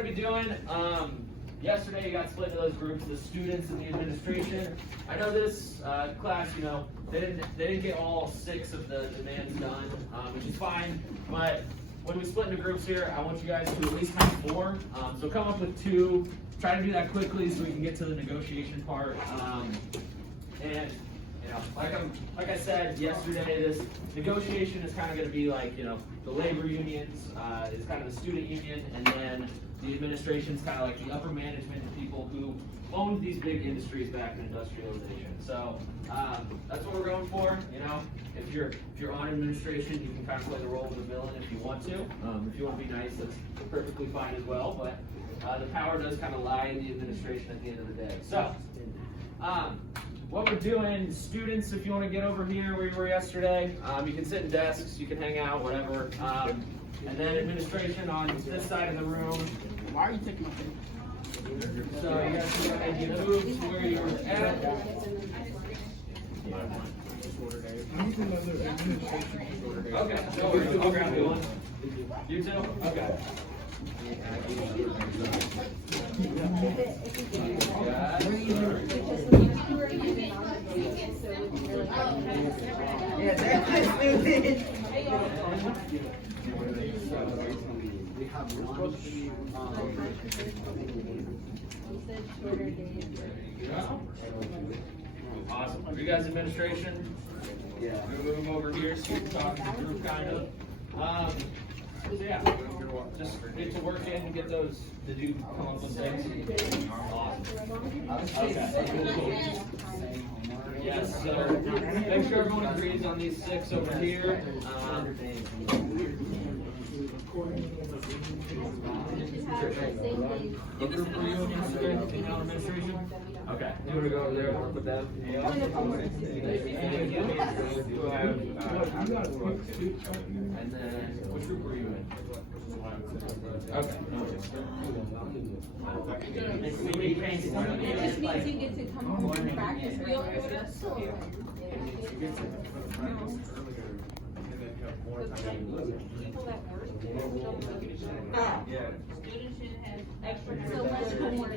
going to be doing, yesterday you got split into those groups, the students and the administration. I know this class, you know, they didn't get all 6 of the demands done, which is fine, but when we split into groups here, I want you guys to at least have 4. So come up with 2, try to do that quickly so we can get to the negotiation part. And you know, like I said yesterday, this negotiation is kind of going to be like, you know, the labor unions is kind of the student union, and then the administration is kind of like the upper management, the people who owned these big industries back in industrialization. So that's what we're going for. You know, if you're on administration, you can kind of play the role of the villain if you want to. If you want to be nice, that's perfectly fine as well. But the power does kind of lie in the administration at the end of the day. So. What we're doing, students, if you want to get over here where you were yesterday, you can sit in desks, you can hang out, whatever. And then administration on this side of the room. Why are you taking my paper? So you guys can go ahead and move to where you're at. Okay, no worries. I'll grab you one. You too? Okay. Awesome. Are you guys administration? Yeah. We'll move over here so you can talk to the group kind of. So yeah, just get to work in and get those. Did you come up with things? Awesome. Okay. Yes, so make sure everyone agrees on these 6 over here. What group were you in yesterday? Female administration? Okay. You want to go over there and work with them? Yeah. And then, which group were you in? Okay. It just means you get to come home and practice real order. People that work, students should have extra, so less homework.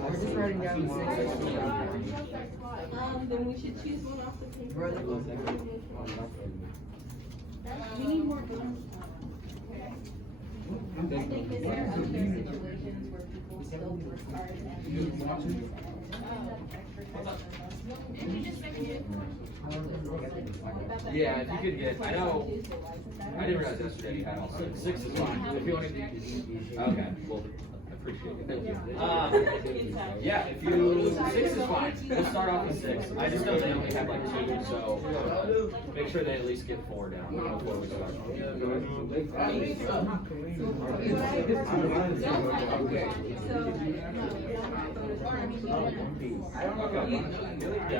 We're just writing down 6. Then we should choose one off the paper. We need more. I think that there are other situations where people still work hard Yeah, if you could get, I know, I didn't realize yesterday you had all 6. 6 is fine. If you want to, okay, well, I appreciate it. Thank you. Yeah, if you, 6 is fine. We'll start off with 6. I just know they only have like 2, so make sure they at least get 4 down before we start. Yeah,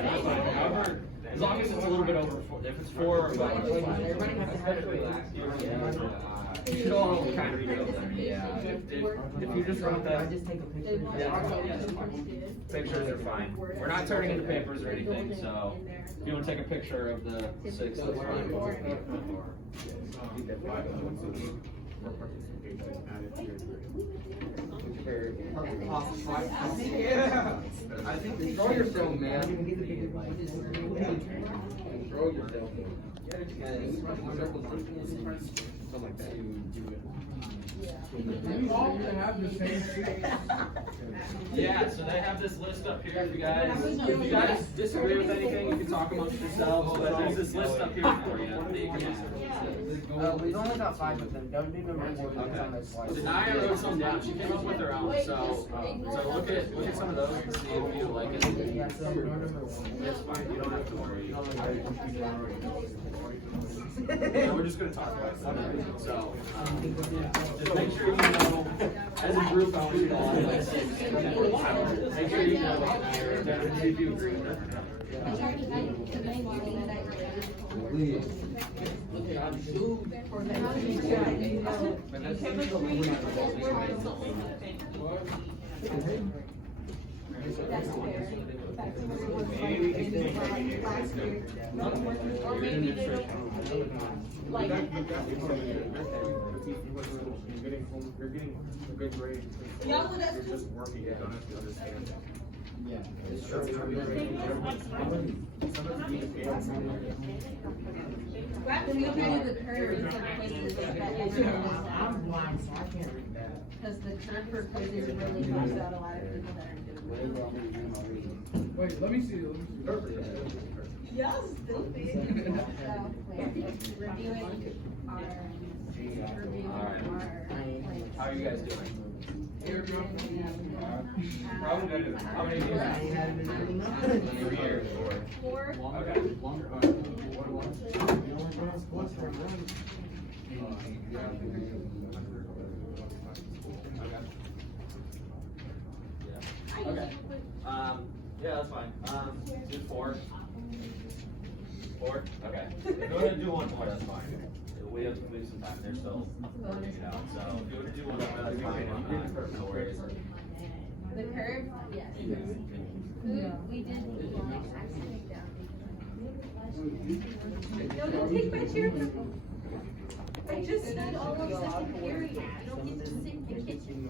that's fine. However, as long as it's a little bit over 4, if it's 4 or above, it's fine. You should all kind of know them. Yeah. If you just wrote that, pictures are fine. We're not turning into papers or anything, so if you want to take a picture of the 6, that's fine. Yeah. I think control yourself, man. Control yourself. Something like that. We all have the same seat. Yeah, so they have this list up here. If you guys disagree with anything, you can talk amongst yourselves. But there's this list up here for you that you can answer. We've only got 5 of them. Don't do number 4. Okay. Denia wrote some down. She came up with her own. So look at some of those and see if you like it. Yeah, so number 1. It's fine. You don't have to worry. Yeah, we're just going to talk about it. So just make sure you know, as a group, I want you to all have like 6. Make sure you know what Denia wrote down and see if you agree with her. Maybe we can take or maybe they don't, like, you're getting a good grade. Yeah, well, that's You're just working, you don't have to understand. Yeah. That's how we grade. Sometimes you fail. We don't have the curve for quizzes that I'm blind, so I can't read that. because the curve for quizzes really helps out a lot of people that are doing Wait, let me see. Let me see. Y'all stupid. Reviewing How are you guys doing? our How many of you have? Every year, or? four. Okay. Okay. Yeah, that's fine. Do four. Four? Okay. If you want to do one more, that's fine. We have some time. They're still working it out. So if you want to do one more, that's fine. No worries. The curve, yes. We did. No, don't take my chair. I just said all of second period. You don't get to sit in the kitchen.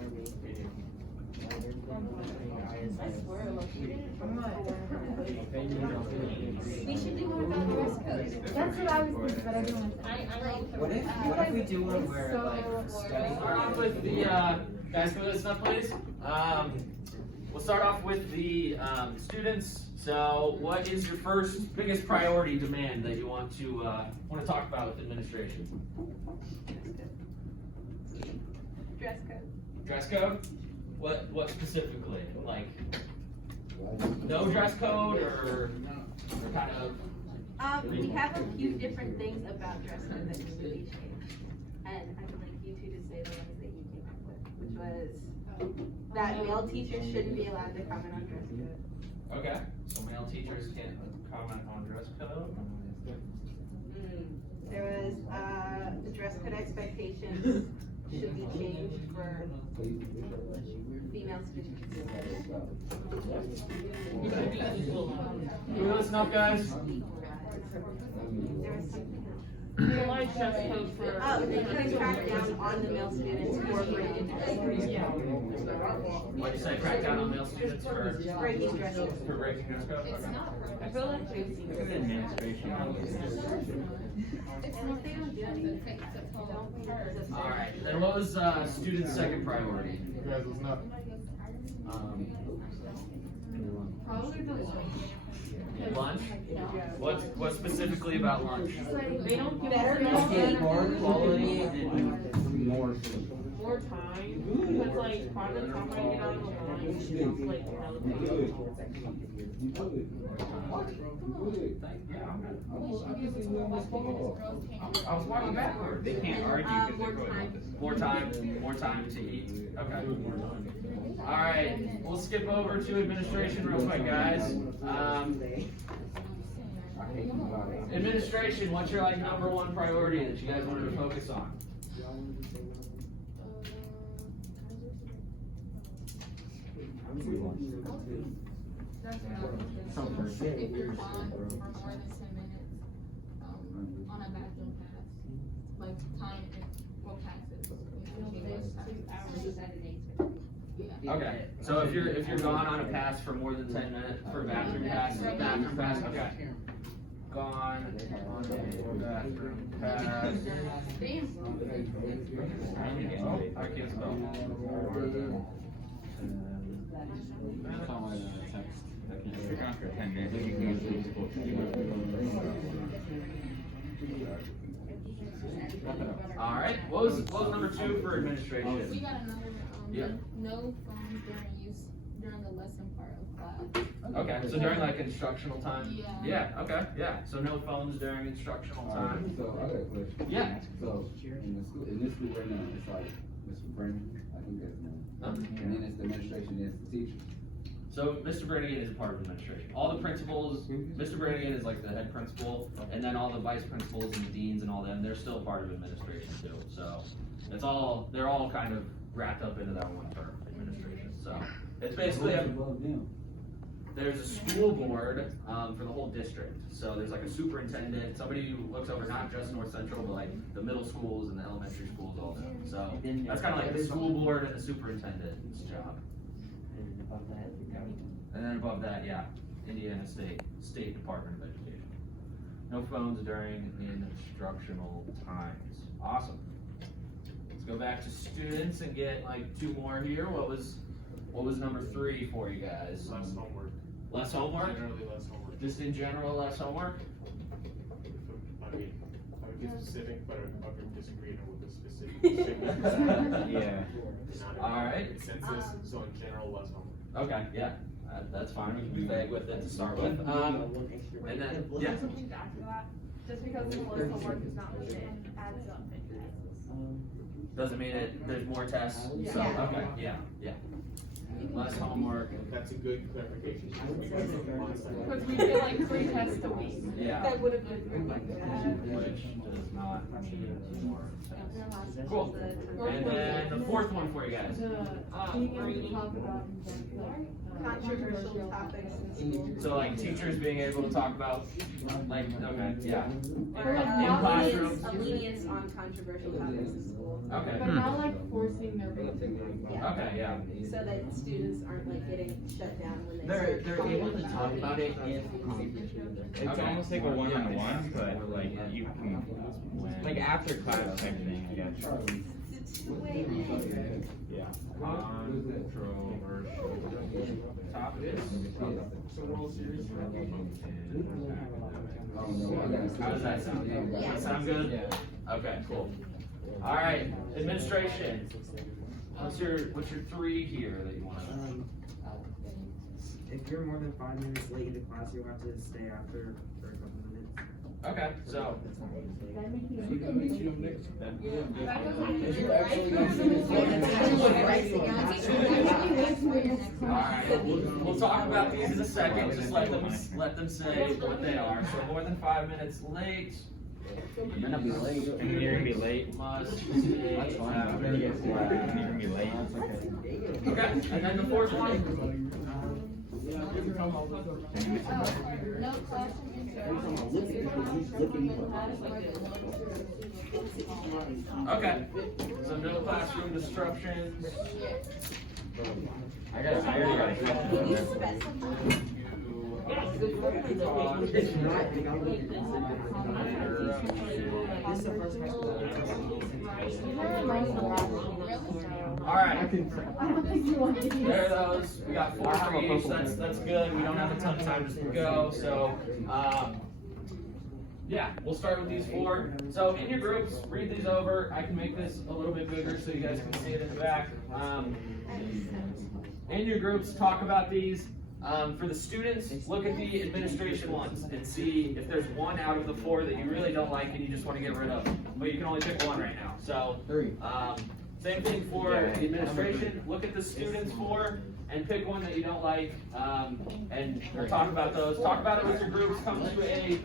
I swear, we should do one about dress code. That's what I was thinking, but I didn't. What if we do one where like study? Start off with the guys, go to the stuff, please. We'll start off with the students. So, what is your first biggest priority demand that you want to talk about with administration? Dress code. Dress code? What specifically? Like no dress code or kind of? We have a few different things about dress code that need to be changed. And I would like you two to say the ones that you came up with, which was that male teachers shouldn't be allowed to comment on dress code. Okay. So male teachers can't comment on dress code. There was, the dress code expectations should be changed for female students. You listen up, guys. There was something else. Oh, they could crack down on the male students for breaking dress code. What'd you say? Crack down on male students for Breaking dress code. breaking dress code? Okay. I feel like All right. Then what was students' second priority? Guys, listen up. Probably the Lunch? What specifically about lunch? They don't give Better us More quality and More. more time, because like, by the time I get out of the line, it's like, I was walking backward. They can't argue because they're more going time. with this. More time to eat. Okay. All right, we'll skip over to administration real quick, guys. Administration, what's your like number one priority that you guys wanted to focus on? if you're gone for more than 10 minutes, on a bathroom pass, like time for passes. Okay, so if you're gone on a pass for more than 10 minutes for bathroom pass, okay. Gone on a bathroom pass. Oh, I can't spell. All right, what was number two for administration? We got another, Yeah. no phones during the lesson part of class. Okay, so during like instructional time? Yeah. Yeah, okay, yeah, so no phones during instructional time. So I got a question. Yeah. So in this school right now, it's like Mr. Brandon, I think that's his name. Huh? And then it's the administration, it's the teachers. So Mr. Brannigan is a part of administration. All the principals, Mr. Brannigan is like the head principal, and then all the vice principals and the deans and all them, they're still part of administration too. So they're all kind of wrapped up into that one term, administration. So it's basically Above them. there's a school board for the whole district. So there's like a superintendent, somebody who looks over not just North Central, but like the middle schools and the elementary schools, all them. So So that's kind of like the school board and the superintendent's job. And then above that, yeah, Indiana State Department of Education. No phones during instructional times. Awesome. Let's go back to students and get like 2 more here. What was number 3 for you guys? Less homework. Less homework? Generally less homework. Just in general, less homework? I mean, I would be specific, but I would disagree with the specific. Yeah. All right. Consensus, so in general, less homework. Okay, yeah, that's fine. We can be vague with it to start with. And then, yeah. Something to add to that, just because the list of work is not needed adds up in tests. Doesn't mean there's more tests. So, Yeah. okay, yeah. Less homework. That's a good clarification. Because we did like 3 tests a week. Yeah. That would have been really good. Which does not mean more tests. Cool. And then the 4th one for you guys. Controversial topics in school. So like teachers being able to talk about, like, okay, yeah. Or In classrooms. a lenience on controversial topics in school. Okay. But not like forcing their way. Yeah. Okay, yeah. So that students aren't like getting shut down when they They're start able talking to talk about it if it's Okay. almost like a one-on-one, but like you can like after class type thing, I guess. It's two-way. Yeah. Controversial topics. How does that sound? Does that sound good? Okay, cool. All right, administration. What's your 3 here that you want to? If you're more than 5 minutes late into class, you'll have to stay after for a couple minutes. Okay, so. Alright, we'll talk about these in a second, just let them say what they are. So more than 5 minutes late. I'm gonna be late. And you're gonna be late. Must That's fine. I'm gonna get flat. You're gonna be late. Okay, and then the 4th one. No classroom Okay, so no classroom disruptions. I already got a question. Can you specify? If not, you gotta look at this is the first high school. Alright, there are those. We got 4 for each. That's good. We don't have a ton of time to go, so yeah, we'll start with these 4. So in your groups, read these over. I can make this a little bit bigger so you guys can see it in the back. In your groups, talk about these. For the students, look at the administration ones and see if there's one out of the 4 that you really don't like and you just want to get rid of. But you can only pick one right now. So, same thing for the administration. Look at the students 4 and pick one that you don't like. And we'll talk about those. Talk about it with your groups. Come to a